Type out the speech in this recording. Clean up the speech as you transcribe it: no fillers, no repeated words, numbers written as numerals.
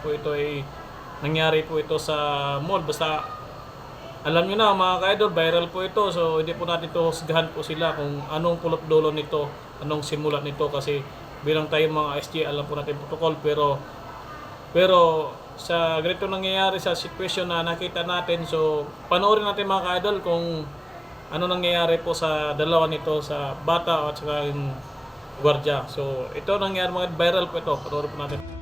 po ito ay nangyari po ito sa mall. Basta alam nyo na mga ka-idol, viral po ito. So hindi po natin ito husgahan po sila kung anong pulot dulo nito, anong simulan nito. Kasi bilang tayo mga SG, alam po natin protocol. Pero sa ganito nangyayari sa sitwasyon na nakita natin, so panoorin natin mga ka-idol kung ano nangyayari po sa dalawa nito, sa bata at saka yung gwardiya. So ito nangyayari, mga viral po ito. Panoorin po natin.